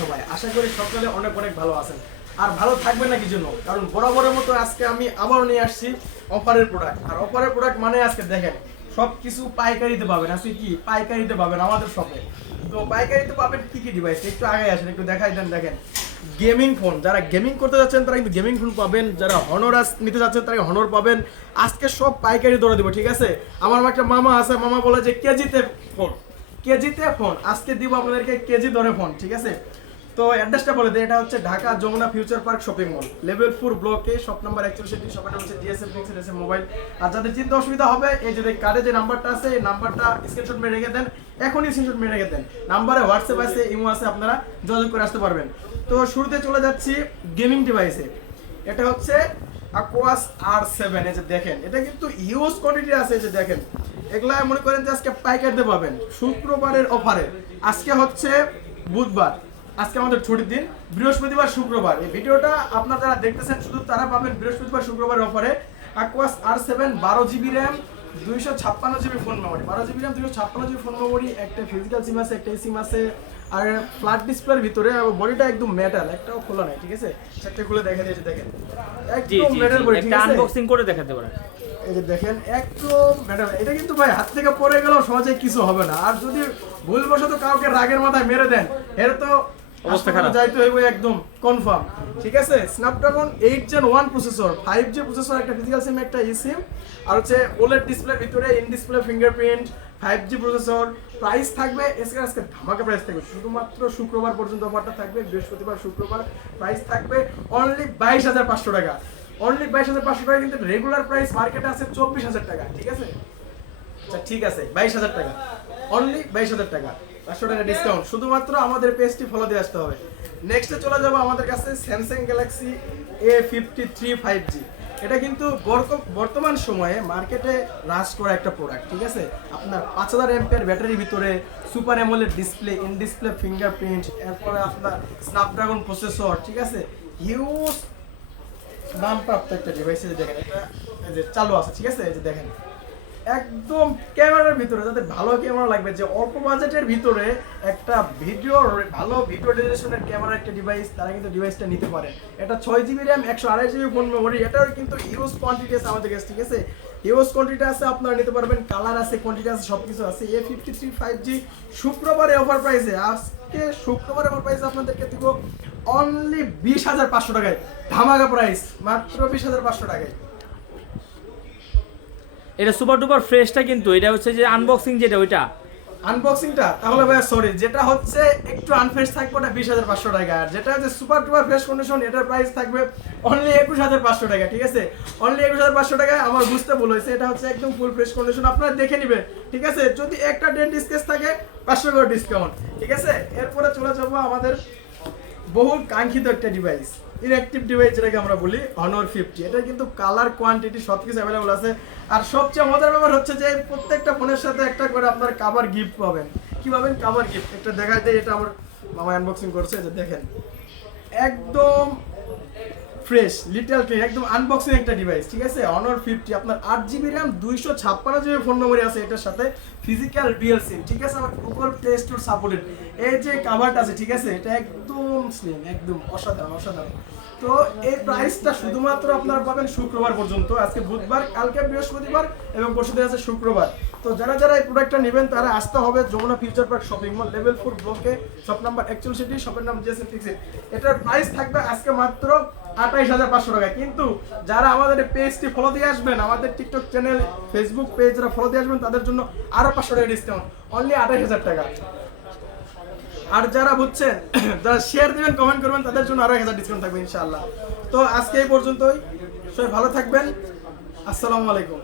সবাই। আশা করি সকালে অনেক অনেক ভালো আছেন। আর ভালো থাকবেন না কি জন্য কারণ বরাবরের মতো আজকে আমি আবারও নিয়ে আসছি অফারের প্রোডাক্ট আর অফারের প্রোডাক্ট মানে আজকে দেখেন সব কিছু পাইকারিতে পাবেন। আজকে কি? পাইকারিতে পাবেন আমাদের শপে তো পাইকারিতে পাবেন কি কি ডিভাইস একটু আগে আসেন, একটু দেখাই দেন, দেখেন। গেমিং ফোন যারা গেমিং করতে যাচ্ছেন, তারা কিন্তু গেমিং ফোন পাবেন। যারা হনর নিতে যাচ্ছেন, তারা হনর পাবেন। আজকে সব পাইকারি দরে দেবো, ঠিক আছে? আমার একটা মামা আছে, মামা বলে যে, কেজিতে ফোন কেজিতে ফোন আজকে দিব আপনাদেরকে কেজি দরে ফোন ঠিক আছে? তো অ্যাড্রেসটা বলে দিই, এটা হচ্ছে Dhaka Jamuna Future Park shopping mall. Level four ব্লকে শপ নাম্বার একচল্লিশ এটি শপের নাম হচ্ছে ডিএসএম পিক্সেল এসএম মোবাইল আর যাদের চিন্তা অসুবিধা হবে, এই যে কার্ডে যে নাম্বারটা আছে, এই নাম্বারটা স্ক্রিনশট মেরে রেখে দেন, এখনই স্ক্রিনশট মেরে রেখে দেন। নাম্বারে হোয়াটসঅ্যাপ আছে ইমো আছে, আপনারা যোগাযোগ করে আসতে পারবেন। তো শুরুতে চলে যাচ্ছি গেমিং ডিভাইসে এটা হচ্ছে আকোয়াস আর সেভেন এই যে দেখেন, এটা কিন্তু হিউজ কোয়ান্টিটি আছে, এই যে দেখেন। এগুলা মনে করেন যে আজকে পাইকার পাইকারতে পাবেন, শুক্রবারের অফারে আজকে হচ্ছে বুধবার। আজকে আমাদের ছুটির দিন বৃহস্পতিবার শুক্রবার। এই ভিডিওটা আপনারা যারা দেখতেছেন শুধু তারা পাবেন বৃহস্পতিবার শুক্রবারের অফারে আকোয়াস আর সেভেন বারো জিবি র্যাম দুইশো ছাপ্পান্ন জিবি ফোন মেমোরি বারো জিবি র্যাম দুইশো ছাপ্পান্ন জিবি ফোন মেমোরি একটা ফিজিক্যাল সিম আছে একটা সিম আছে আর ফ্ল্যাট ডিসপ্লের ভিতরে বডিটা একদম মেটাল একটাও খোলা নাই ঠিক আছে? সেটা খুলে দেখা দিয়েছে দেখেন। একদম মেটাল বডি ঠিক একটা আছে? আনবক্সিং করে দেখাতে পারেন। এই যে দেখেন একদম ম্যাডাম এটা কিন্তু ভাই হাত থেকে পড়ে গেলেও সহজে কিছু হবে না। আর যদি ভুলবশত কাউকে রাগের মাথায় মেরে দেন এর তো অবস্থা খারাপ। যাইতে হইব একদম কনফার্ম ঠিক আছে? Snapdragon eight gen one processor five G processor একটা ফিজিক্যাল সিম একটা ই সিম আর হচ্ছে ওলেড ডিসপ্লের ভিতরে in display fingerprint five G processor price থাকবে এসকে আজকে ধামাকা প্রাইস থাকবে। শুধুমাত্র শুক্রবার পর্যন্ত অফারটা থাকবে বৃহস্পতিবার শুক্রবার প্রাইস থাকবে অনলি বাইশ হাজার পাঁচশো টাকা। অনলি বাইশ হাজার পাঁচশো টাকা কিন্তু রেগুলার প্রাইস মার্কেটে আছে চব্বিশ হাজার টাকা ঠিক আছে? আচ্ছা ঠিক আছে বাইশ হাজার টাকা। অনলি বাইশ হাজার টাকা। পাঁচশো টাকা ডিসকাউন্ট শুধুমাত্র আমাদের পেজটি ফলো দিয়ে আসতে হবে। নেক্সটে চলে যাব আমাদের কাছে Samsung Galaxy A fifty three five G এটা কিন্তু বর্তমান সময়ে মার্কেটে রাশ করা একটা প্রোডাক্ট ঠিক আছে? আপনার পাঁচ হাজার এমপের ব্যাটারির ভিতরে super AMOLED display in display fingerprint এরপরে আপনার স্ন্যাপড্রাগন প্রসেসর ঠিক আছে? হিউজ নামপ্রাপ্ত একটা ডিভাইস দেখেন, এটা চালু আছে, ঠিক আছে? যে দেখেন। একদম ক্যামেরার ভিতরে যাদের ভালো ক্যামেরা লাগবে, যে অল্প বাজেটের ভিতরে একটা ভিডিও, ভালো ভিডিও রেজলিউশনের ক্যামেরা একটা ডিভাইস তারা কিন্তু ডিভাইসটা নিতে পারে। এটা ছয় জিবি র্যাম একশো আড়াই জিবি ফোন মেমোরি এটার কিন্তু ইউজ কোয়ান্টিটি আছে আমাদের কাছে, ঠিক আছে? ইউজ কোয়ান্টিটি আছে আপনারা নিতে পারবেন কালার আছে কোয়ান্টিটি আছে সব কিছু আছে। A fifty three five G শুক্রবারে অফার প্রাইসে আজকে শুক্রবারে অফার প্রাইসে আপনাদেরকে দিব অনলি বিশ হাজার পাঁচশো টাকায়। ধামাকা প্রাইস মাত্র বিশ হাজার পাঁচশো টাকায়। এটা সুপার ডুপার ফ্রেশটা কিন্তু, এটা হচ্ছে যে আনবক্সিং যেটা, ওইটা। আনবক্সিংটা তাহলে ভাইয়া সরি যেটা হচ্ছে একটু আনফ্রেশ থাকবে ওটা বিশ হাজার পাঁচশো টাকা, আর যেটা হচ্ছে সুপার টুপার ফ্রেশ কন্ডিশন এটার প্রাইস থাকবে অনলি একুশ হাজার পাঁচশো টাকা, ঠিক আছে? অনলি একুশ হাজার পাঁচশো টাকায় আমার বুঝতে ভুল হয়েছে, এটা হচ্ছে একদম ফুল ফ্রেশ কন্ডিশন আপনারা দেখে নেবেন, ঠিক আছে? যদি একটা ডেন্ট স্কেচ থাকে, পাঁচশো করে ডিসকাউন্ট ঠিক আছে? এরপরে চলে যাব আমাদের বহুল কাঙ্ক্ষিত একটা ডিভাইস ইনঅ্যাক্টিভ ডিভাইস যেটাকে আমরা বলি অনর ফিফটি এটা কিন্তু কালার কোয়ান্টিটি সব কিছু অ্যাভেলেবল আছে। আর সবচেয়ে মজার ব্যাপার হচ্ছে যে, প্রত্যেকটা ফোনের সাথে একটা করে আপনার কাবার গিফট পাবেন। কি পাবেন? কাভার গিফট একটা দেখা যায় এটা আমার মামা আনবক্সিং করছে যে দেখেন। একদম ফ্রেশ লিটল ক্লিন একদম আনবক্সিং একটা ডিভাইস ঠিক আছে? অনর ফিফটি আপনার আট জিবি র্যাম দুইশো ছাপ্পান্ন জিবি ফোন মেমোরি আছে এটার সাথে ফিজিক্যাল ডুয়েল সিম ঠিক আছে? আমার গুগল প্লে স্টোর সাপোর্টেড এই যে কাভারটা আছে, ঠিক আছে? এটা একদম স্লিম একদম অসাধারণ অসাধারণ। তো এই প্রাইসটা শুধুমাত্র আপনার পাবেন শুক্রবার পর্যন্ত। আজকে বুধবার, কালকে বৃহস্পতিবার এবং পরশুদিন আছে শুক্রবার। তো যারা যারা এই প্রোডাক্টটা নেবেন, তারা আসতে হবে Jamuna Future Park shopping mall level four ব্লকে শপ নাম্বার একচল্লিশ সিটি শপের নাম জিএসএম ফিক্সড এটার প্রাইস থাকবে আজকে মাত্র আঠাইশ হাজার পাঁচশো টাকা কিন্তু যারা আমাদের পেজটি ফলো দিয়ে আসবেন, আমাদের টিকটক চ্যানেল ফেসবুক পেজ যারা ফলো দিয়ে আসবেন, তাদের জন্য আরও পাঁচশো টাকা ডিসকাউন্ট অনলি আঠাইশ হাজার টাকা। আর যারা বুঝছেন, যারা শেয়ার দিবেন কমেন্ট করবেন, তাদের জন্য এক হাজার ডিসকাউন্ট থাকবে ইনশাআল্লাহ। তো আজকে এই পর্যন্তই। সবাই ভালো থাকবেন। আসসালামু আলাইকুম।